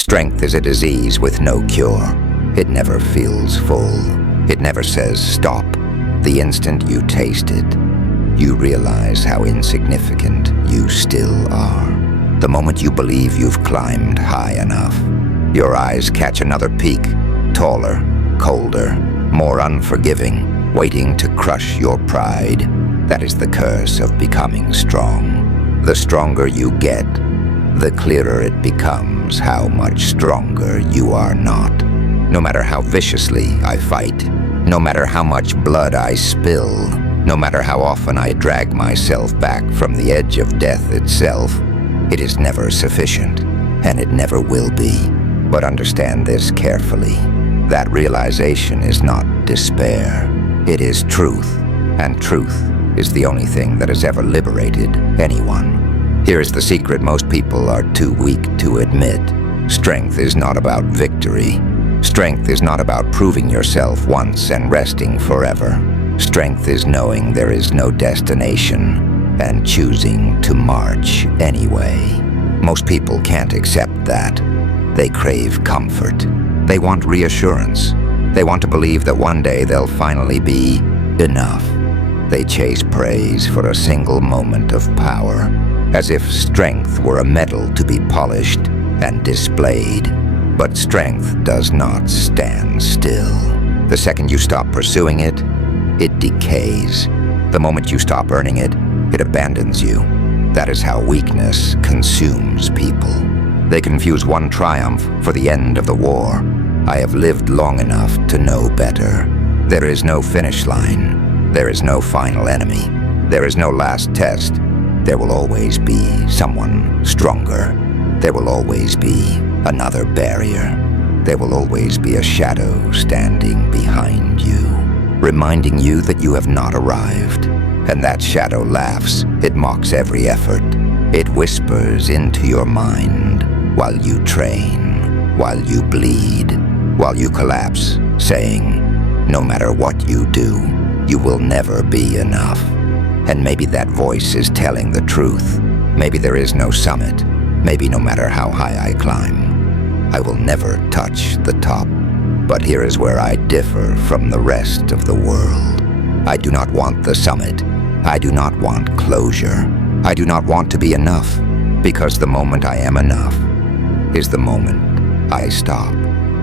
Strength is a disease with no cure. It never feels full. It never says stop. The instant you taste it, you realize how insignificant you still are. The moment you believe you've climbed high enough, your eyes catch another peak, taller, colder, more unforgiving, waiting to crush your pride. That is the curse of becoming strong. The stronger you get, the clearer it becomes how much stronger you are not. No matter how viciously I fight, no matter how much blood I spill, no matter how often I drag myself back from the edge of death itself, it is never sufficient, and it never will be. But understand this carefully. That realization is not despair. It is truth, and truth is the only thing that has ever liberated anyone. Here is the secret most people are too weak to admit. Strength is not about victory. Strength is not about proving yourself once and resting forever. Strength is knowing there is no destination and choosing to march anyway. Most people can't accept that. They crave comfort. They want reassurance. They want to believe that one day they'll finally be enough. They chase praise for a single moment of power, as if strength were a medal to be polished and displayed. But strength does not stand still. The second you stop pursuing it, it decays. The moment you stop earning it, it abandons you. That is how weakness consumes people. They confuse one triumph for the end of the war. I have lived long enough to know better. There is no finish line. There is no final enemy. There is no last test. There will always be someone stronger. There will always be another barrier. There will always be a shadow standing behind you, reminding you that you have not arrived. And that shadow laughs. It mocks every effort. It whispers into your mind while you train, while you bleed, while you collapse, saying, no matter what you do, you will never be enough. And maybe that voice is telling the truth. Maybe there is no summit. Maybe no matter how high I climb, I will never touch the top. But here is where I differ from the rest of the world. I do not want the summit. I do not want closure. I do not want to be enough, because the moment I am enough is the moment I stop.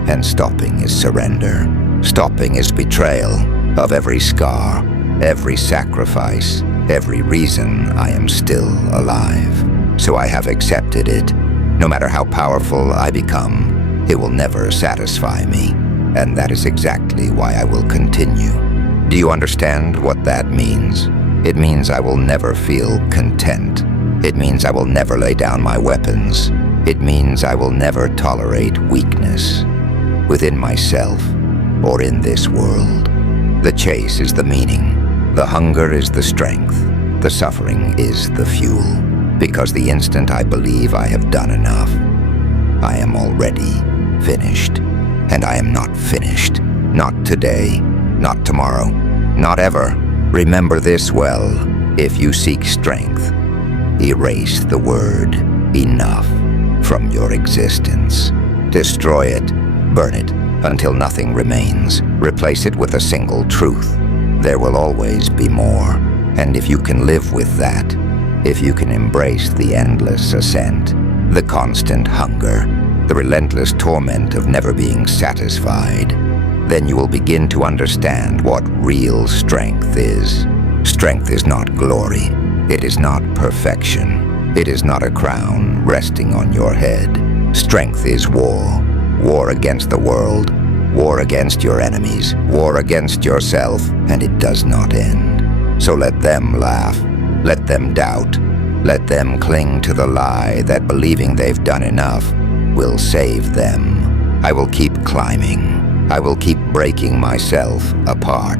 And stopping is surrender. Stopping is betrayal of every scar, every sacrifice, every reason I am still alive. So I have accepted it. No matter how powerful I become, it will never satisfy me. And that is exactly why I will continue. Do you understand what that means? It means I will never feel content. It means I will never lay down my weapons. It means I will never tolerate weakness within myself or in this world. The chase is the meaning. The hunger is the strength. The suffering is the fuel. Because the instant I believe I have done enough, I am already finished. And I am not finished. Not today, not tomorrow, not ever. Remember this well. If you seek strength, erase the word enough from your existence. Destroy it, burn it, until nothing remains. Replace it with a single truth. There will always be more. And if you can live with that, if you can embrace the endless ascent, the constant hunger, the relentless torment of never being satisfied, then you will begin to understand what real strength is. Strength is not glory. It is not perfection. It is not a crown resting on your head. Strength is war. War against the world. War against your enemies. War against yourself. And it does not end. So let them laugh. Let them doubt. Let them cling to the lie that believing they've done enough will save them. I will keep climbing. I will keep breaking myself apart.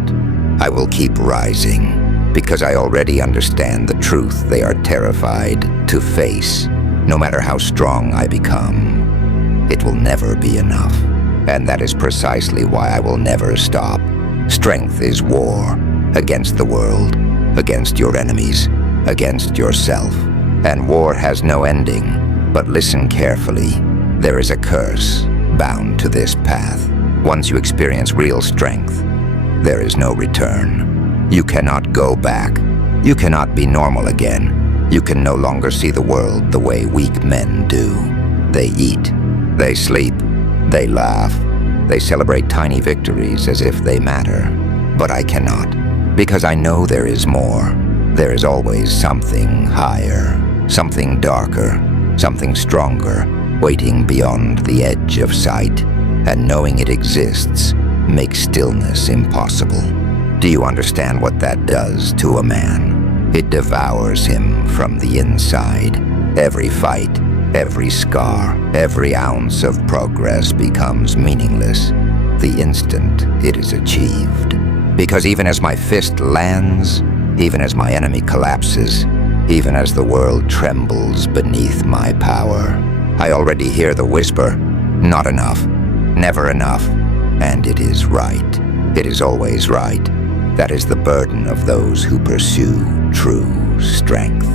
I will keep rising, because I already understand the truth they are terrified to face. No matter how strong I become, it will never be enough. And that is precisely why I will never stop. Strength is war, against the world, against your enemies, against yourself. And war has no ending. But listen carefully. There is a curse bound to this path. Once you experience real strength, there is no return. You cannot go back. You cannot be normal again. You can no longer see the world the way weak men do. They eat, they sleep, they laugh, they celebrate tiny victories as if they matter. But I cannot, because I know there is more. There is always something higher, something darker, something stronger, waiting beyond the edge of sight. And knowing it exists makes stillness impossible. Do you understand what that does to a man? It devours him from the inside. Every fight, every scar, every ounce of progress becomes meaningless the instant it is achieved. Because even as my fist lands, even as my enemy collapses, even as the world trembles beneath my power, I already hear the whisper, not enough, never enough, and it is right. It is always right. That is the burden of those who pursue true strength.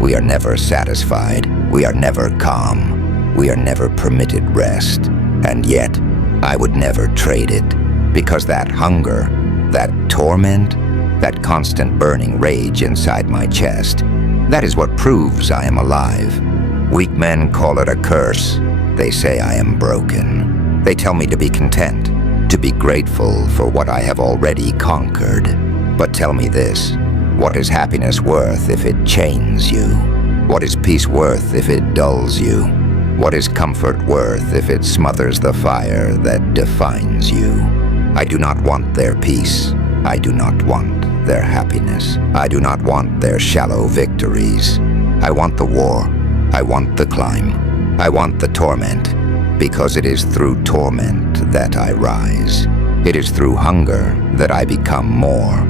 We are never satisfied. We are never calm. We are never permitted rest. And yet, I would never trade it, because that hunger, that torment, that constant burning rage inside my chest, that is what proves I am alive. Weak men call it a curse. They say I am broken. They tell me to be content, to be grateful for what I have already conquered. But tell me this, what is happiness worth if it chains you? What is peace worth if it dulls you? What is comfort worth if it smothers the fire that defines you? I do not want their peace. I do not want their happiness. I do not want their shallow victories. I want the war. I want the climb. I want the torment. Because it is through torment that I rise. It is through hunger that I become more.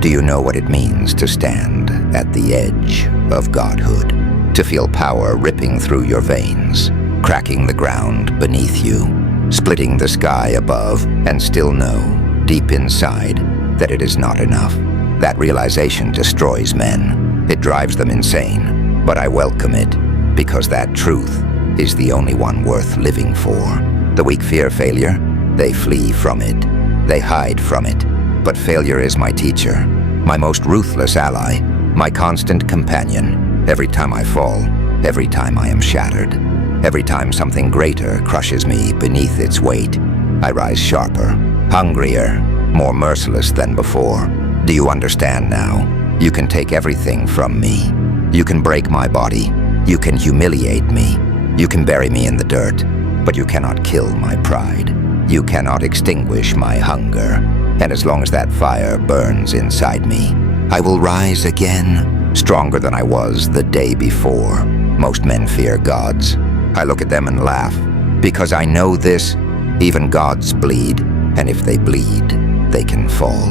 Do you know what it means to stand at the edge of godhood? To feel power ripping through your veins, cracking the ground beneath you, splitting the sky above, and still know, deep inside, that it is not enough. That realization destroys men. It drives them insane. But I welcome it, because that truth is the only one worth living for. The weak fear failure. They flee from it. They hide from it. But failure is my teacher, my most ruthless ally, my constant companion. Every time I fall, every time I am shattered, every time something greater crushes me beneath its weight, I rise sharper, hungrier, more merciless than before. Do you understand now? You can take everything from me. You can break my body. You can humiliate me. You can bury me in the dirt, but you cannot kill my pride. You cannot extinguish my hunger. And as long as that fire burns inside me, I will rise again, stronger than I was the day before. Most men fear gods. I look at them and laugh, because I know this, even gods bleed, and if they bleed, they can fall.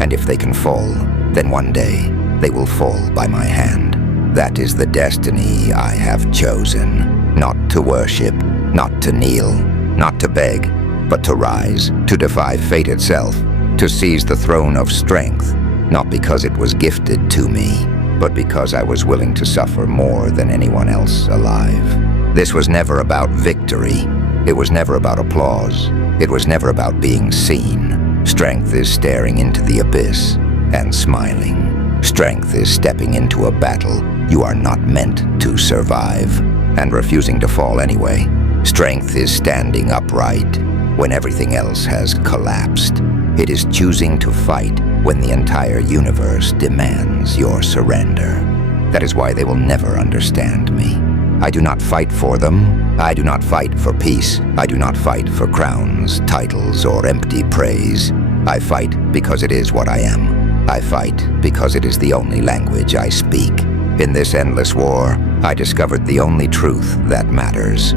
And if they can fall, then one day they will fall by my hand. That is the destiny I have chosen. Not to worship, not to kneel, not to beg, but to rise, to defy fate itself, to seize the throne of strength, not because it was gifted to me, but because I was willing to suffer more than anyone else alive. This was never about victory. It was never about applause. It was never about being seen. Strength is staring into the abyss and smiling. Strength is stepping into a battle you are not meant to survive and refusing to fall anyway. Strength is standing upright when everything else has collapsed. It is choosing to fight when the entire universe demands your surrender. That is why they will never understand me. I do not fight for them. I do not fight for peace. I do not fight for crowns, titles, or empty praise. I fight because it is what I am. I fight because it is the only language I speak. In this endless war, I discovered the only truth that matters.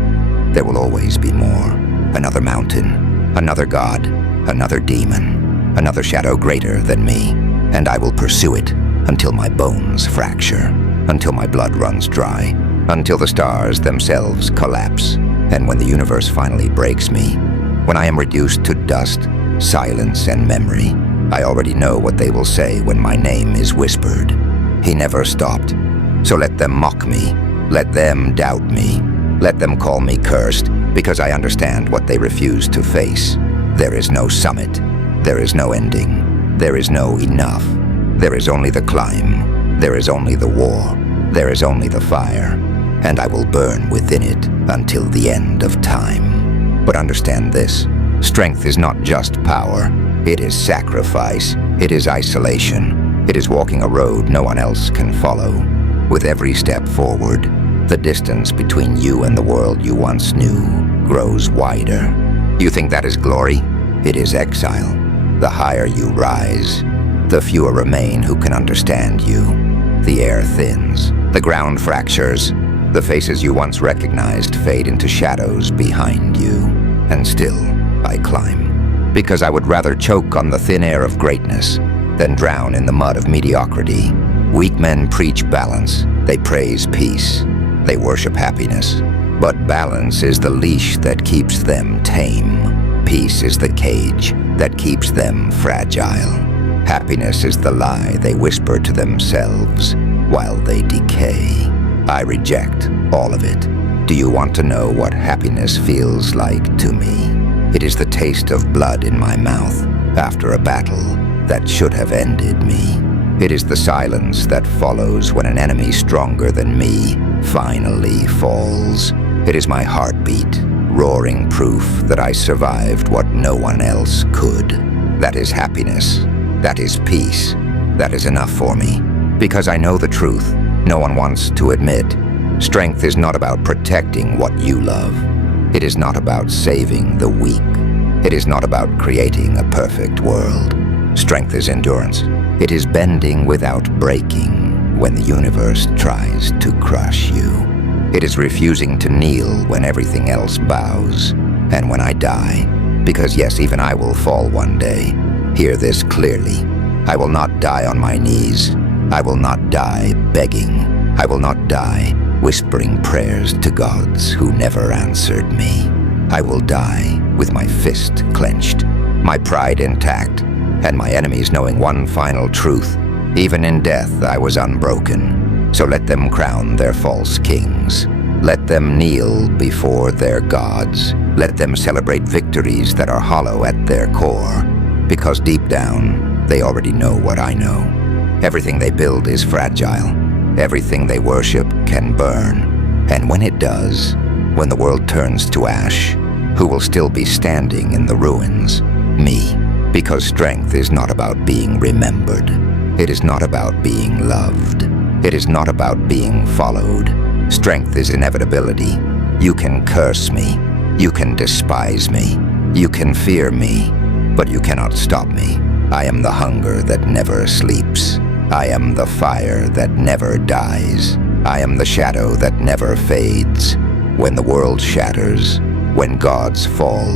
There will always be more. Another mountain, another god, another demon, another shadow greater than me. And I will pursue it until my bones fracture, until my blood runs dry, until the stars themselves collapse, and when the universe finally breaks me, when I am reduced to dust, silence, and memory, I already know what they will say when my name is whispered. He never stopped. So let them mock me. Let them doubt me. Let them call me cursed, because I understand what they refuse to face. There is no summit. There is no ending. There is no enough. There is only the climb. There is only the war. There is only the fire. And I will burn within it until the end of time. But understand this. Strength is not just power. It is sacrifice. It is isolation. It is walking a road no one else can follow. With every step forward, the distance between you and the world you once knew grows wider. You think that is glory? It is exile. The higher you rise, the fewer remain who can understand you. The air thins. The ground fractures. The faces you once recognized fade into shadows behind you. And still, I climb. Because I would rather choke on the thin air of greatness than drown in the mud of mediocrity. Weak men preach balance. They praise peace. They worship happiness. But balance is the leash that keeps them tame. Peace is the cage that keeps them fragile. Happiness is the lie they whisper to themselves while they decay. I reject all of it. Do you want to know what happiness feels like to me? It is the taste of blood in my mouth after a battle that should have ended me. It is the silence that follows when an enemy stronger than me finally falls. It is my heartbeat, roaring proof that I survived what no one else could. That is happiness. That is peace. That is enough for me. Because I know the truth no one wants to admit. Strength is not about protecting what you love. It is not about saving the weak. It is not about creating a perfect world. Strength is endurance. It is bending without breaking when the universe tries to crush you. It is refusing to kneel when everything else bows. And when I die, because yes, even I will fall one day, hear this clearly. I will not die on my knees. I will not die begging. I will not die whispering prayers to gods who never answered me. I will die with my fist clenched, my pride intact, and my enemies knowing one final truth. Even in death, I was unbroken. So let them crown their false kings. Let them kneel before their gods. Let them celebrate victories that are hollow at their core. Because deep down, they already know what I know. Everything they build is fragile. Everything they worship can burn. And when it does, when the world turns to ash, who will still be standing in the ruins? Me. Because strength is not about being remembered. It is not about being loved. It is not about being followed. Strength is inevitability. You can curse me. You can despise me. You can fear me. But you cannot stop me. I am the hunger that never sleeps. I am the fire that never dies. I am the shadow that never fades. When the world shatters, when gods fall,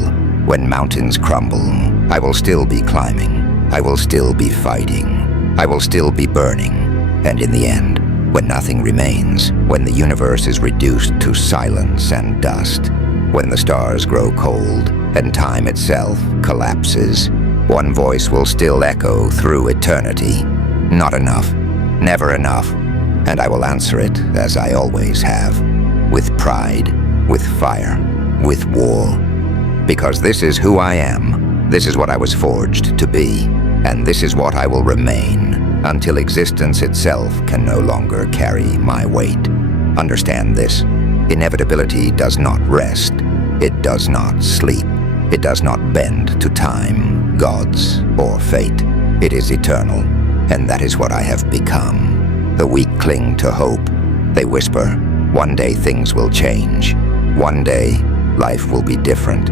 when mountains crumble, I will still be climbing. I will still be fighting. I will still be burning. And in the end, when nothing remains, when the universe is reduced to silence and dust, when the stars grow cold and time itself collapses, one voice will still echo through eternity. Not enough. Never enough. And I will answer it as I always have. With pride, with fire, with war. Because this is who I am. This is what I was forged to be. And this is what I will remain until existence itself can no longer carry my weight. Understand this. Inevitability does not rest. It does not sleep. It does not bend to time, gods, or fate. It is eternal. And that is what I have become. The weak cling to hope. They whisper, one day things will change. One day, life will be different.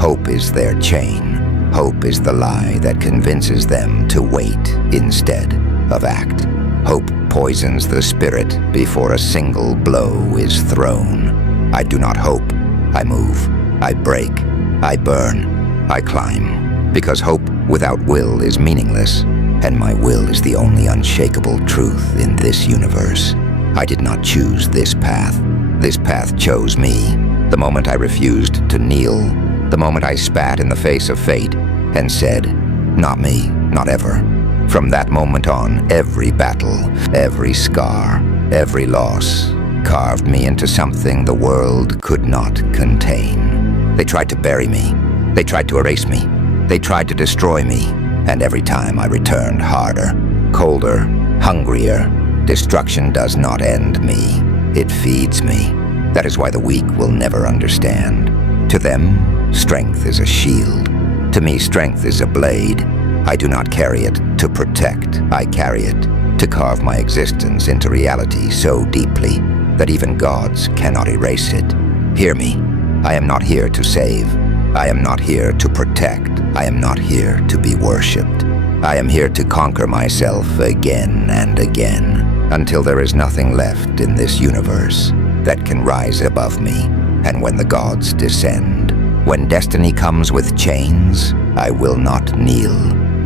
Hope is their chain. Hope is the lie that convinces them to wait instead of act. Hope poisons the spirit before a single blow is thrown. I do not hope. I move. I break. I burn. I climb. Because hope without will is meaningless. And my will is the only unshakable truth in this universe. I did not choose this path. This path chose me. The moment I refused to kneel, the moment I spat in the face of fate and said, not me, not ever. From that moment on, every battle, every scar, every loss, carved me into something the world could not contain. They tried to bury me. They tried to erase me. They tried to destroy me. And every time I returned harder, colder, hungrier. Destruction does not end me. It feeds me. That is why the weak will never understand. To them, strength is a shield. To me, strength is a blade. I do not carry it to protect. I carry it to carve my existence into reality so deeply that even gods cannot erase it. Hear me. I am not here to save. I am not here to protect. I am not here to be worshipped. I am here to conquer myself again and again, until there is nothing left in this universe that can rise above me. And when the gods descend, when destiny comes with chains, I will not kneel.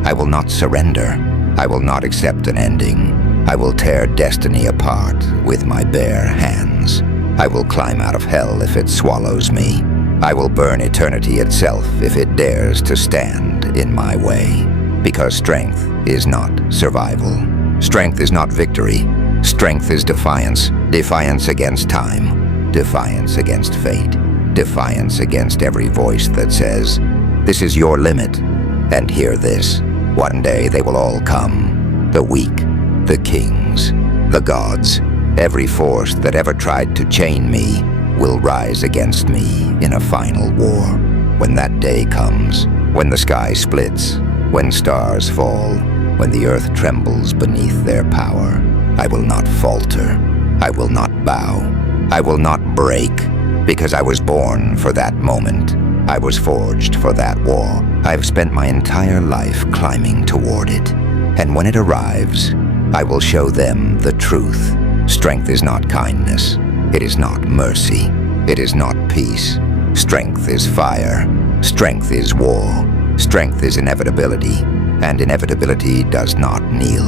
I will not surrender. I will not accept an ending. I will tear destiny apart with my bare hands. I will climb out of hell if it swallows me. I will burn eternity itself if it dares to stand in my way. Because strength is not survival. Strength is not victory. Strength is defiance. Defiance against time. Defiance against fate. Defiance against every voice that says, "This is your limit." And hear this. One day they will all come. The weak, the kings, the gods. Every force that ever tried to chain me will rise against me in a final war. When that day comes, when the sky splits, when stars fall, when the earth trembles beneath their power, I will not falter. I will not bow. I will not break, because I was born for that moment. I was forged for that war. I've spent my entire life climbing toward it. And when it arrives, I will show them the truth. Strength is not kindness. It is not mercy. It is not peace. Strength is fire. Strength is war. Strength is inevitability. And inevitability does not kneel.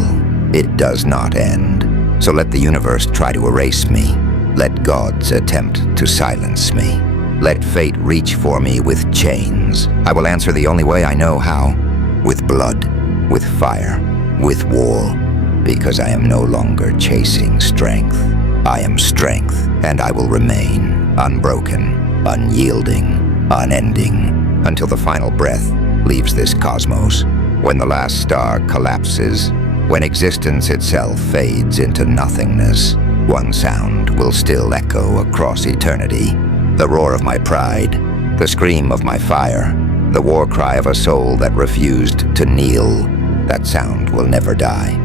It does not end. So let the universe try to erase me. Let gods attempt to silence me. Let fate reach for me with chains. I will answer the only way I know how. With blood, with fire, with war. Because I am no longer chasing strength. I am strength, and I will remain unbroken, unyielding, unending, until the final breath leaves this cosmos. When the last star collapses, when existence itself fades into nothingness, one sound will still echo across eternity. The roar of my pride, the scream of my fire, the war cry of a soul that refused to kneel. That sound will never die.